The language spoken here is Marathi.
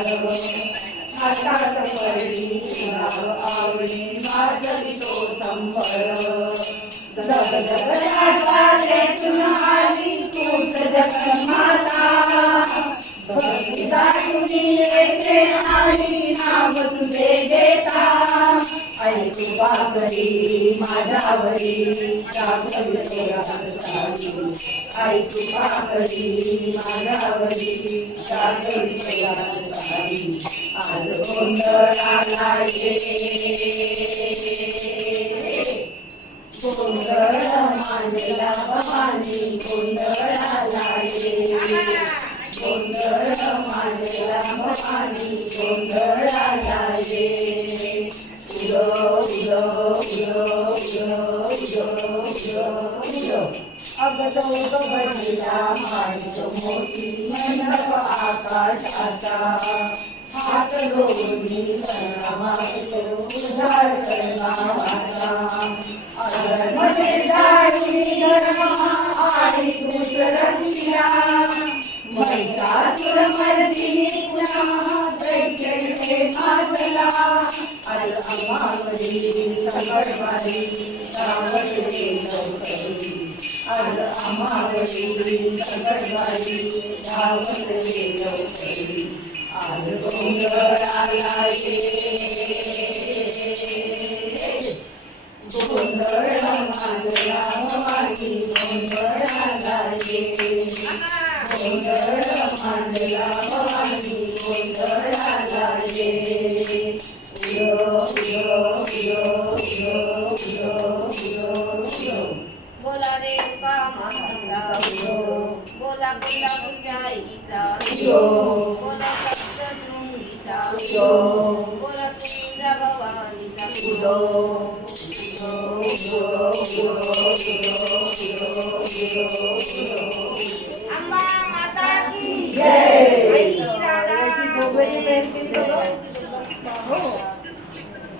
हातात पडली नाव आवडी माझी तो संबर जग जगण्यातून आली तूच जगन्माता भक्ती दाटून येते आणि नाव तुझे घेता आई कृपा करी माझ्यावरी राखली तोरासारी आई कृपा करी माझ्यावरी राखली तोरासारी आज गोंधळाला ये गोंधळ मांडला भवानी गोंधळाला ये गोंधळ मांडला भवानी गोंधळाला ये उदो उदो उदो उदो उदो उदो उदो अगदो गबडीला माणसं मोठी मंडप आकाशाचा हात दोन्ही मागतो उजाड करणारा अगरमध्ये जाळून धर्मा आणि दुसरंगिया महिषासुर मर्दिनी पुन्हा दैत्य नाचला अल अमावरी सकटवारी रावटले लवकरी अल अमावरी सकटवारी रावटले लवकरी आज गोंधळाला ये गोंधळ मांडला भवानी गोंधळाला ये गोंधळ मांडला भवानी गोंधळाला ये उदो उदो उदो उदो उदो उदो उदो बोला रे कामाला उदो बोला बोला बुजाईचा उदो बोला सप्तशृंगीचा उदो बोला तुळजा भवानीचा उदो उदो उदो उदो उदो